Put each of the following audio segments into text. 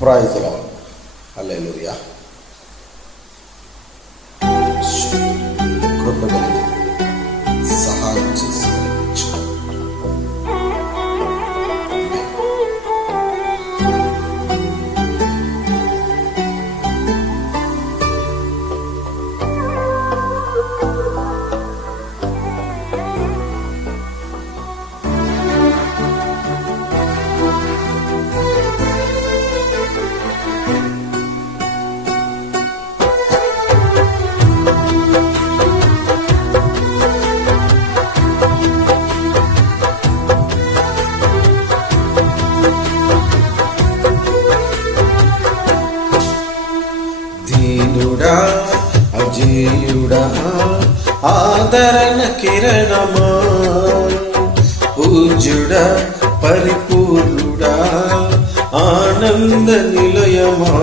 Praise the lord. Hallelujah. కృప కలిగి సహాయం చేసి దీనుడా, అజేయుడా, ఆదరణ కిరణమా, పూజ్యుడా, పరిపూర్ణుడా, ఆనంద నిలయమా.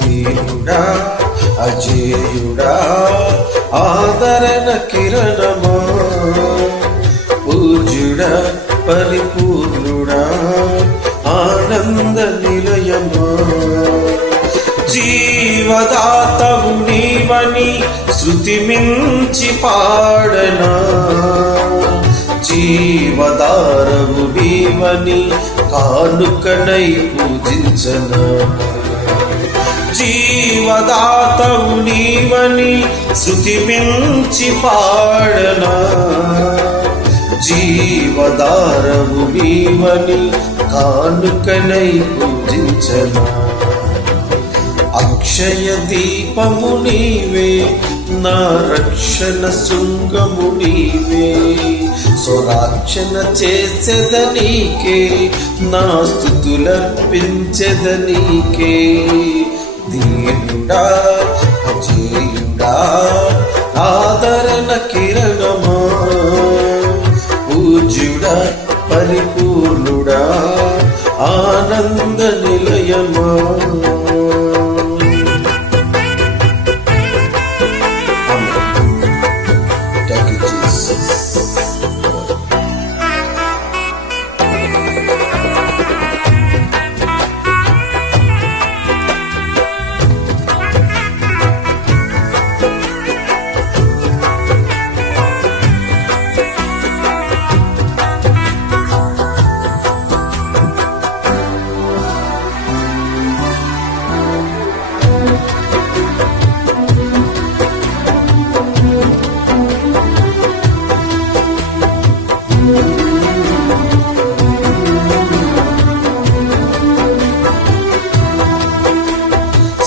దీనుడా, అజేయుడా, ఆదరణ కిరణమా, పూజ్యుడా, పరిపూర్ణుడా, ఆనంద నిలయమా. జీవదాతవు నీవని శృతి మించి పాడనా, జీవదారవు నీవని కానుకనై పూజించనా. జీవదాతవు నీవని శృతి మించి పాడనా, జీవదారవు నీవని కానుకనై పూజించనా. అక్షయ దీపము నీవే, నా రక్షణ శృంగము నీవే, స్వరాక్షణ చేసేదనీకే, నా స్తుతులర్పించెదనీకే. దీనుడా, అజేయుడా, ఆదరణ కిరణమా, పూజ్యుడా, పరిపూర్ణుడా, ఆనంద నిలయమా.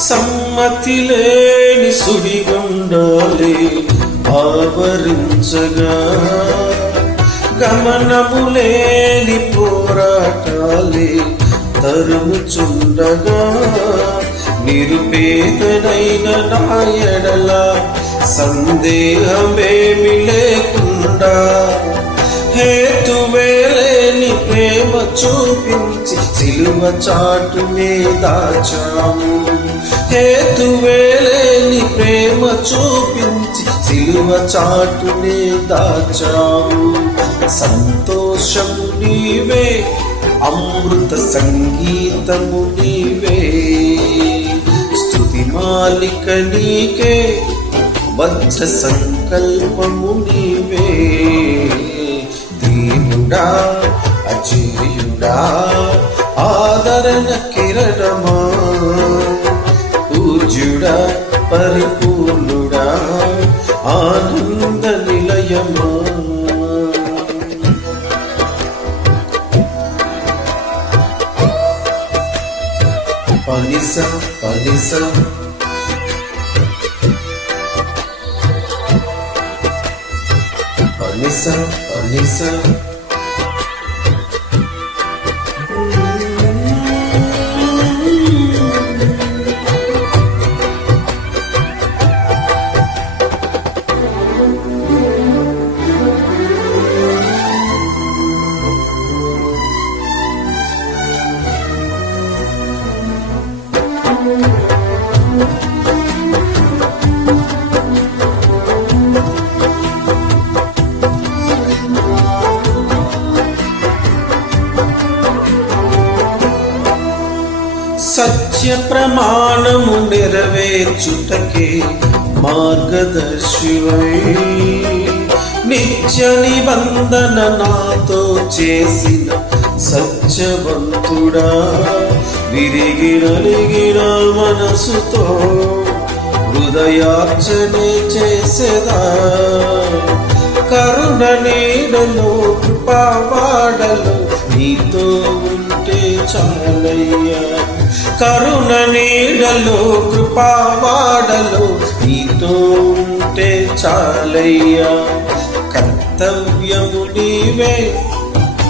సమ్మతి లేని సుడిగుండాలే ఆవరించగా, గమనము లేని పోరాటాలే తరుముచుండగా, నిరుపేదనైన నా ఎడల సందేహమేమి లేకుండా, హేతువే లేని ప్రేమ చూపించి సిలువ చాటునే దాచాము. హేతువే లేని ప్రేమ చూపించి సిలువ చాటునే దాచాము. సంతోషము నీవే, అమృత సంగీతము నీవే, స్తుతి మాలిక నీకే, వజ్ర సంకల్పము నీవే. దీనుడా, అజేయుడా, ఆదరణ కిరణమా, పూజ్యుడా, పరిపూర్ణుడా, ఆనంద నిలయమా. పనిస పనిస పనిస పనిస సత్య ప్రమాణము నెరవేర్చుటకే మార్గదర్శివై నిత్య నిబంధన నాతో చేసిన సత్యవంతుడా విరిగి నలిగిన మనసుతో హృదయార్చనే చేసేదా కరుణ నీడలో కృపావాడలో నీతో ఉంటే చాలయ్యా కరుణ నీడలో కృపావాడలో నీతో ఉంటే చాలయ్యా కర్తవ్యము నీవే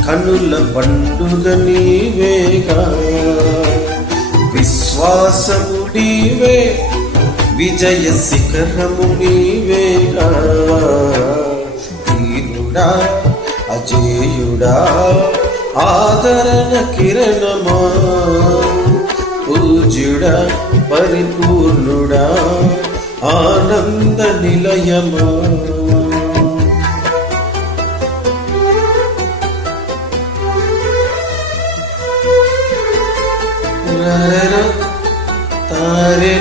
కనుల పండుగ నీవేగా విశ్వాసము నీవే విజయ శిఖరము నీవేగా దీనుడా అజేయుడా ఆదరణ కిరణమా పూజ్యుడా పరిపూర్ణుడా ఆనంద నిలయమా తారే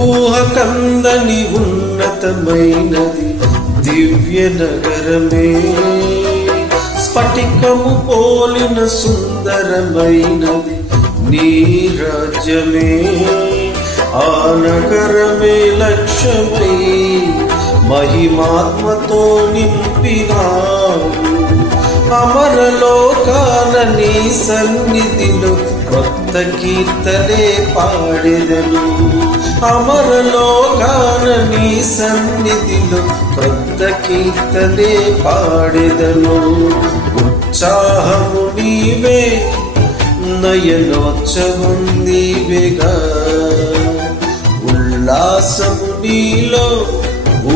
ఊహకందని ఉన్నతమైనది దివ్య నగరమే స్ఫటికము పోలిన సుందరమైనది నీ రాజ్యమే ఆ నగరమే లక్ష్యమై మహిమాత్మతో నింపినావు అమరలోకాన నీ సన్నిధిలో కొత్త కీర్తనే పాడెదను అమరలోకాన నీ సన్నిధిలో కొత్త కీర్తనే పాడెదను ఉత్సాహము నీవే నయనోత్సవం నీవేగా ఉల్లాసము నీలో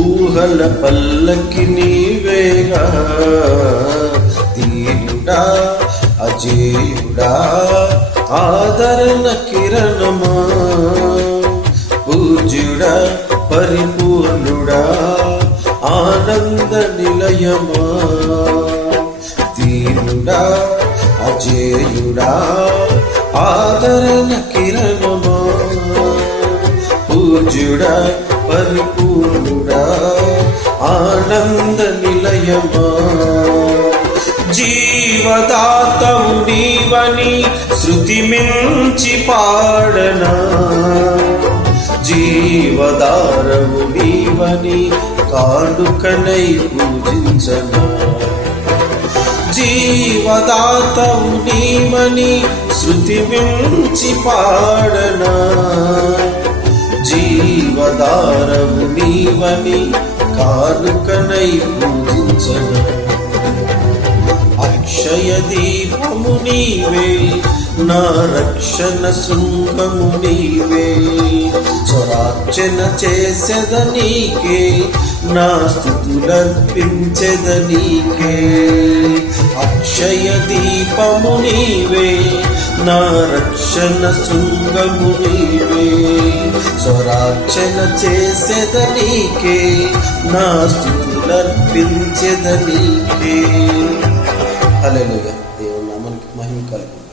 ఊహల పల్లకి నీవేగా దీనుడా అజేయుడా ఆదరణ కిరణమా పూజ్యుడా పరిపూర్ణుడా ఆనంద నిలయమా దీనుడా అజేయుడా ఆదరణ కిరణమా పూజ్యుడా పరిపూర్ణుడా ఆనంద నిలయమా జీవదాతవు నీవని శృతి మించి పాడనా జీవదారవు నీవని కానుకనై పూజించనా జీవదాతవు నీవని శృతి మించి పాడనా జీవదారవు నీవని కానుకనై పూజించనా అక్షయ దీపము నీవే నా రక్షణ శృంగము నీవే స్వరార్చన చేసెద నీకే నా స్తుతులర్పించెద నీకే అక్షయ దీపము నీవే నా రక్షణ శృంగము నీవే స్వరార్చన చేసెద నీకే నా స్తుతులర్పించెద నీకే హల్లెలూయా దేవుని నామానికి మహిమ కలుగును.